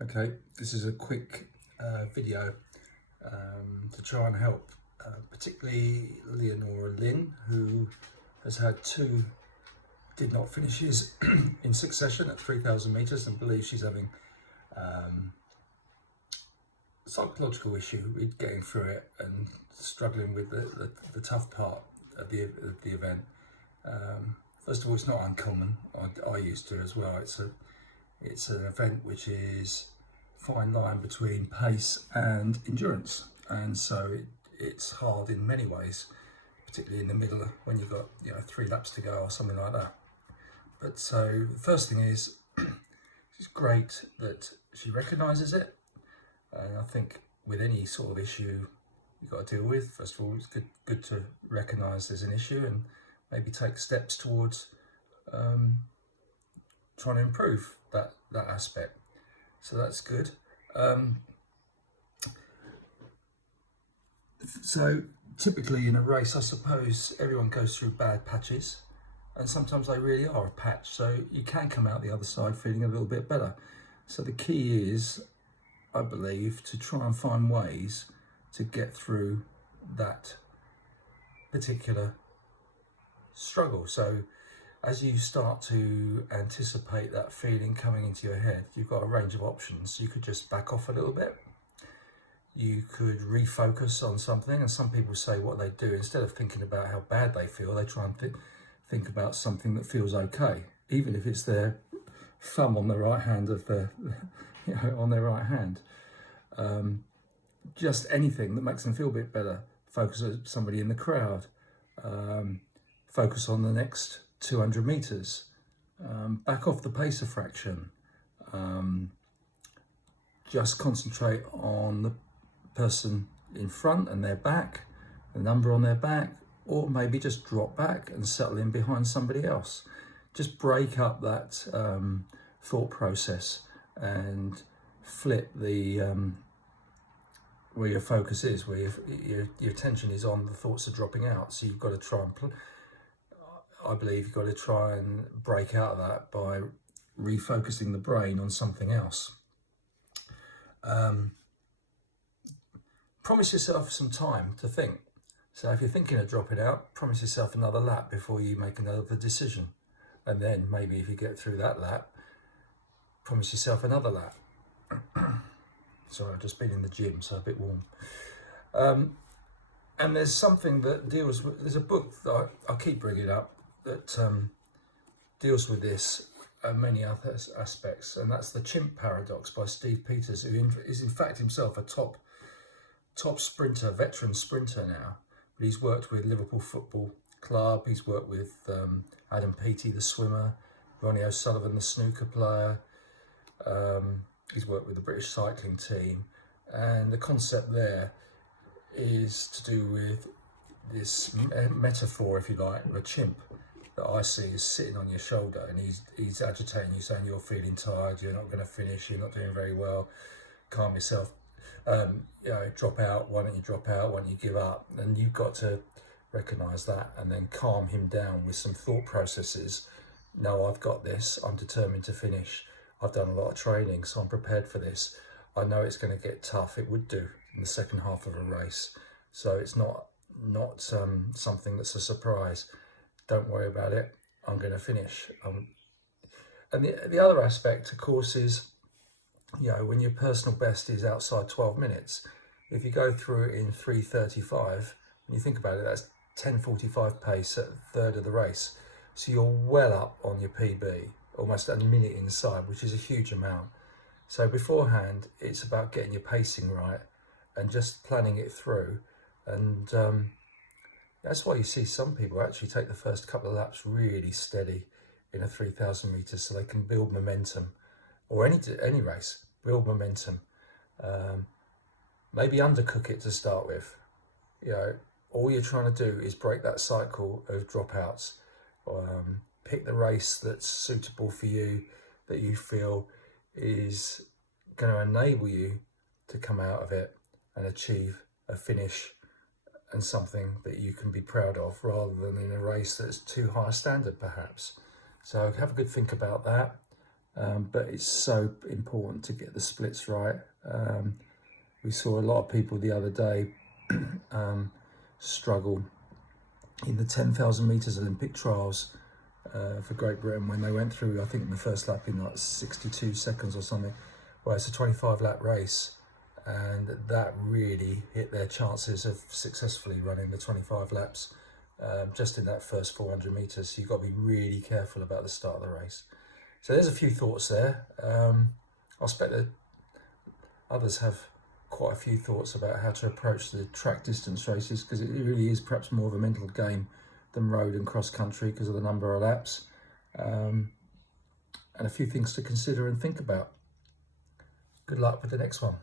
Okay, this is a quick video to try and help particularly Leonora Lynn, who has had two did not finishes in succession at 3,000 metres and believes she's having a psychological issue with getting through it and struggling with the tough part of the event. First of all, it's not uncommon. I used to as well. It's an event which is fine line between pace and endurance, and so it's hard in many ways, particularly in the middle when you've got 3 laps to go or something like that. But so the first thing is it's great that she recognises it, and I think with any sort of issue you've got to deal with, first of all it's good to recognise there's an issue and maybe take steps towards trying to improve that aspect. So that's good. So typically in a race, I suppose everyone goes through bad patches, and sometimes they really are a patch. So you can come out the other side feeling a little bit better. So the key is, I believe, to try and find ways to get through that particular struggle. So as you start to anticipate that feeling coming into your head, you've got a range of options. You could just back off a little bit. You could refocus on something, and some people say what they do, instead of thinking about how bad they feel, they try and think about something that feels okay, even if it's their thumb on the right hand of their, on their right hand. Just anything that makes them feel a bit better. Focus on somebody in the crowd. Focus on the next 200 meters. Back off the pacer fraction. Just concentrate on the person in front and their back, the number on their back, or maybe just drop back and settle in behind somebody else. Just break up that thought process and flip the where your focus is, where your attention is on the thoughts are dropping out. So you've got to try and I believe you've got to try and break out of that by refocusing the brain on something else. Promise yourself some time to think. So if you're thinking of dropping out, promise yourself another lap before you make another decision. And then maybe if you get through that lap, promise yourself another lap. Sorry, I've just been in the gym, so a bit warm. And there's something that deals with, there's a book that I keep bringing up that deals with this and many other aspects, and that's The Chimp Paradox by Steve Peters, who is in fact himself a top sprinter, veteran sprinter now. But he's worked with Liverpool Football Club, he's worked with Adam Peaty, the swimmer, Ronnie O'Sullivan, the snooker player, he's worked with the British cycling team, and the concept there is to do with this metaphor, if you like, of a chimp that I see is sitting on your shoulder, and he's agitating you, saying you're feeling tired, you're not going to finish, you're not doing very well, calm yourself, drop out, why don't you drop out, why don't you give up? And you've got to recognise that and then calm him down with some thought processes. No, I've got this, I'm determined to finish, I've done a lot of training, so I'm prepared for this. I know it's going to get tough, it would do in the second half of a race, so it's not something that's a surprise. Don't worry about it, I'm going to finish. And the other aspect, of course, is when your personal best is outside 12 minutes, if you go through it in 3:35, when you think about it, that's 10:45 pace at a third of the race. So you're well up on your PB, almost a minute inside, which is a huge amount. So beforehand, it's about getting your pacing right and just planning it through. And that's why you see some people actually take the first couple of laps really steady in a 3,000 meters, so they can build momentum, or any race, build momentum. Maybe undercook it to start with. All you're trying to do is break that cycle of dropouts. Pick the race that's suitable for you, that you feel is going to enable you to come out of it and achieve a finish and something that you can be proud of, rather than in a race that's too high a standard perhaps. So have a good think about that. but it's so important to get the splits right. We saw a lot of people the other day struggle in the 10,000 metres Olympic trials for Great Britain when they went through, I think in the first lap in like 62 seconds or something, where it's a 25 lap race, and that really hit their chances of successfully running the 25 laps just in that first 400 metres. So you've got to be really careful about the start of the race. So there's a few thoughts there. I expect that others have quite a few thoughts about how to approach the track distance races, because it really is perhaps more of a mental game than road and cross country because of the number of laps, and a few things to consider and think about. Good luck with the next one.